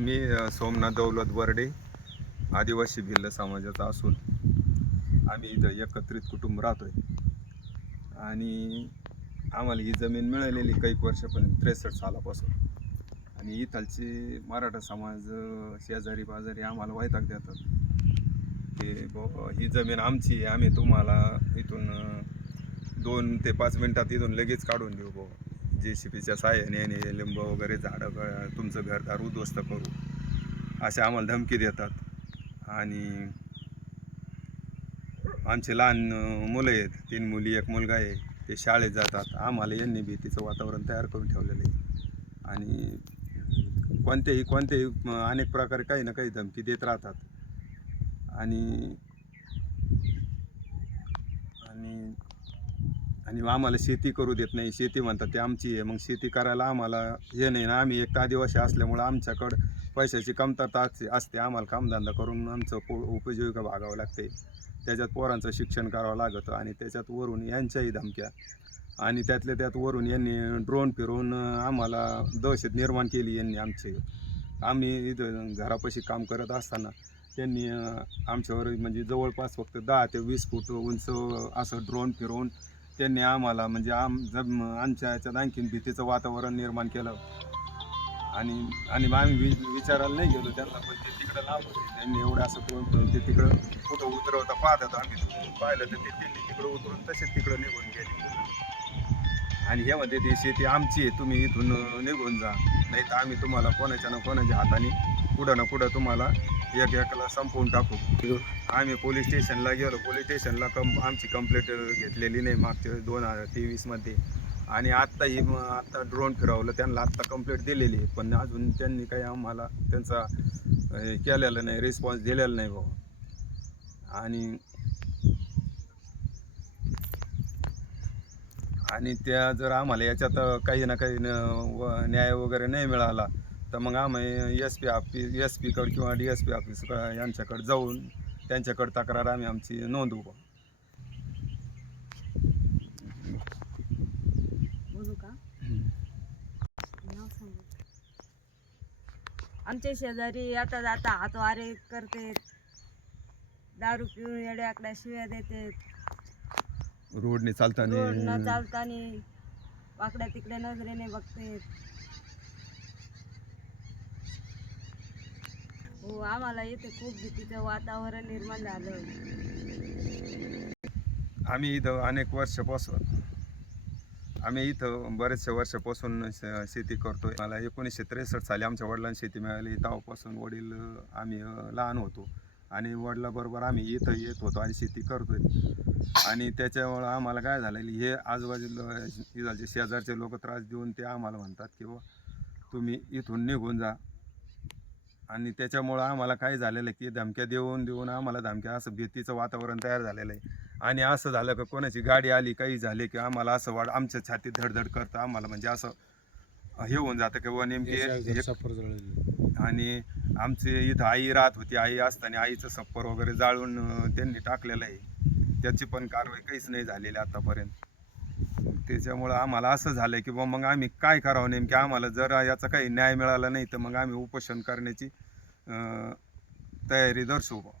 मी सोमनाथ दौलत बर्डे आदिवासी भिल्ल समाजाचा असून आम्ही इथं एकत्रित कुटुंब राहतोय. आणि आम्हाला ही जमीन मिळालेली काही वर्षापर्यंत त्रेसष्ट सालापासून. आणि इथलची मराठा समाज शेजारी बाजारी आम्हाला वैताग देतात. की ही जमीन आमची आहे. आम्ही तुम्हाला इथून दोन ते पाच मिनटात इथून लगेच काढून देऊ बाबा जे सी पीच्या साह्याने लिंब वगैरे झाडं ग- तुमचं घरदार उद्ध्वस्त करू असे आम्हाला धमकी देतात. आणि आमचे लहान मुलं आहेत तीन मुली एक मुलगा आहे ते शाळेत जातात. आम्हाला यांनी भीतीचं वातावरण तयार करून ठेवलेलं आहे. आणि कोणतेही कोणतेही अनेक प्रकारे काही ना काही धमकी देत राहतात. आणि आणि आम्हाला शेती करू देत नाही. शेती म्हणतात ते आमची आहे. मग शेती करायला आम्हाला हे नाही ना आम्ही एक आदिवासी असल्यामुळं आमच्याकडं पैशाची कमतरता असते आम्हाला कामधंदा करून आमचं पो उपजीविका भागावं लागते. त्याच्यात पोरांचं शिक्षण करावं लागतं आणि त्याच्यात वरून यांच्याही धमक्या. आणि त्यातल्या त्यात वरून यांनी ड्रोन फिरवून आम्हाला दहशत निर्माण केली यांनी आमचे. आम्ही इथं घरापाशी काम करत असताना त्यांनी आमच्यावर म्हणजे जवळपास फक्त दहा ते वीस फूट उंच असं ड्रोन फिरवून त्यांनी आम्हाला म्हणजे आम जब आमच्या याच्यात आणखीन भीतीचं वातावरण निर्माण केलं आणि आणि मग आम्ही वि विचारायला नाही गेलो त्यांना पण ते तिकडं लांब होते. त्यांनी एवढं असं करून करून ते तिकडं कुठं उतरवता पाहत होतो आम्ही. पाहिलं तर ते त्यांनी तिकडं उतरून तसेच तिकडं निघून गेले. आणि हे म्हणते ते शेती आमची आहे. तुम्ही इथून निघून जा. नाही तर आम्ही तुम्हाला कोणाच्या ना कोणाच्या हाताने कुठं ना कुठं तुम्हाला एक एकाला संपवून टाकू. आम्ही पोलीस स्टेशनला गेलो. पोलीस स्टेशनला कम आमची कंप्लेंट घेतलेली नाही मागच्या दोन हजार तेवीसमध्ये आणि आत्ता ही आत्ता ड्रोन फिरवलं. त्यांना आत्ता कंप्लेंट दिलेली आहे. पण अजून त्यांनी काही आम्हाला त्यांचा हे केलेला नाही रिस्पॉन्स दिलेला नाही भाऊ. आणि आणि त्या जर आम्हाला याच्यात काही ना काही न- व- न्याय वगैरे नाही मिळाला तर मग आम्ही एस पी ऑफिस एस पीकडे किंवा डी एस पी ऑफिस यांच्याकडे जाऊन त्यांच्याकडे तक्रार आम्ही आमची नोंदवू बुवा. बोलू का? नाव सांगू. आमचे शेजारी आता जाता हातवारे करते दारू पिऊन येड्याकड्या शिव्या देते रोडने रोड न चालताना चालताना वाकड्या तिकडे नजरेने बघते हो आम्हाला इथे खूप भीतीचं वातावरण निर्माण झालं. आम्ही इथं अनेक वर्षापासून आम्ही इथं बरेचशा वर्षापासून श- शेती करतोय. मला एकोणीसशे त्रेसष्ट साली आमच्या वडिलांना शेती मिळाली. तेव्हापासून वडील अं, आम्ही अं, लहान होतो. आणि वडिलाबरोबर आम्ही इथं येत होतो आणि शेती करतोय. आणि त्याच्यामुळं आम्हाला काय झालेलं हे आजूबाजूला शेजारचे लोक त्रास देऊन ते आम्हाला म्हणतात की बुवा तुम्ही इथून निघून जा. आणि त्याच्यामुळं आम्हाला काय झालेलं आहे की धमक्या देऊन देऊन आम्हाला धमक्या असं भीतीचं वातावरण तयार झालेलं आहे. आणि असं झालं का कोणाची गाडी आली काही झाले की आम्हाला असं वाट आमच्या छातीत धडधड करतं आम्हाला म्हणजे असं हे होऊन जातं की बुवा नेमके आणि आमची इथं आई राहत होती आई असताना आईचं सप्पर वगैरे जाळून त्यांनी टाकलेलं आहे. त्याची पण कारवाई काहीच नाही झालेली आतापर्यंत. त्याच्यामुळं आम्हाला असं झालं की बा मग आम्ही काय करावं नेमकी आम्हाला जर याचा काही न्याय मिळाला नाही तर मग आम्ही उपोषण करण्याची तयारी दर्शवू बुवा.